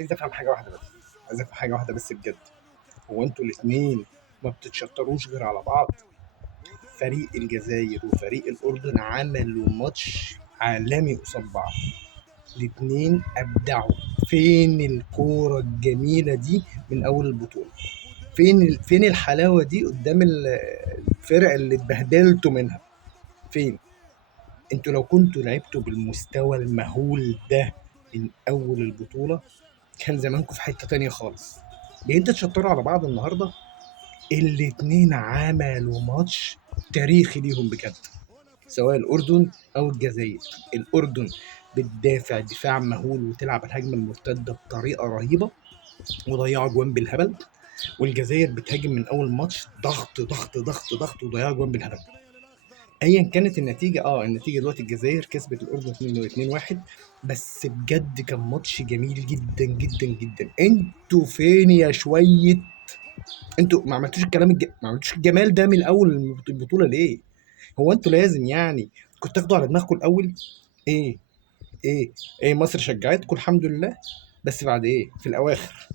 عايز افهم حاجه واحده بس، عايز افهم حاجه واحده بس بجد. هو انتوا الاثنين ما بتتشطروش غير على بعض؟ فريق الجزائر وفريق الاردن عملوا ماتش عالمي قصاد بعض، الاثنين ابدعوا. فين الكوره الجميله دي من اول البطوله؟ فين الحلاوه دي قدام الفرق اللي اتبهدلتوا منها؟ فين؟ انتوا لو كنتوا لعبتوا بالمستوى المهول ده من اول البطوله كان زمانكم في حته تانية خالص. جايين تتشطروا على بعض النهارده؟ الاتنين عملوا ماتش تاريخي ليهم بجد، سواء الأردن أو الجزائر. الأردن بتدافع دفاع مهول وتلعب الهجمة المرتدة بطريقة رهيبة وضيعوا جوان بالهبل، والجزائر بتهاجم من أول ماتش ضغط ضغط ضغط ضغط وضيعوا جوان بالهبل. ايا كانت النتيجه، النتيجه دلوقتي الجزائر كسبت الاردن 2-1. بس بجد كان ماتش جميل جدا جدا جدا. انتوا فين يا شويه؟ انتوا ما عملتوش ما عملتوش الجمال ده من اول البطوله ليه؟ هو انتوا لازم يعني كنت تاخدوا على دماغكم الاول؟ ايه ايه ايه، مصر شجعتكم الحمد لله، بس بعد ايه في الاواخر؟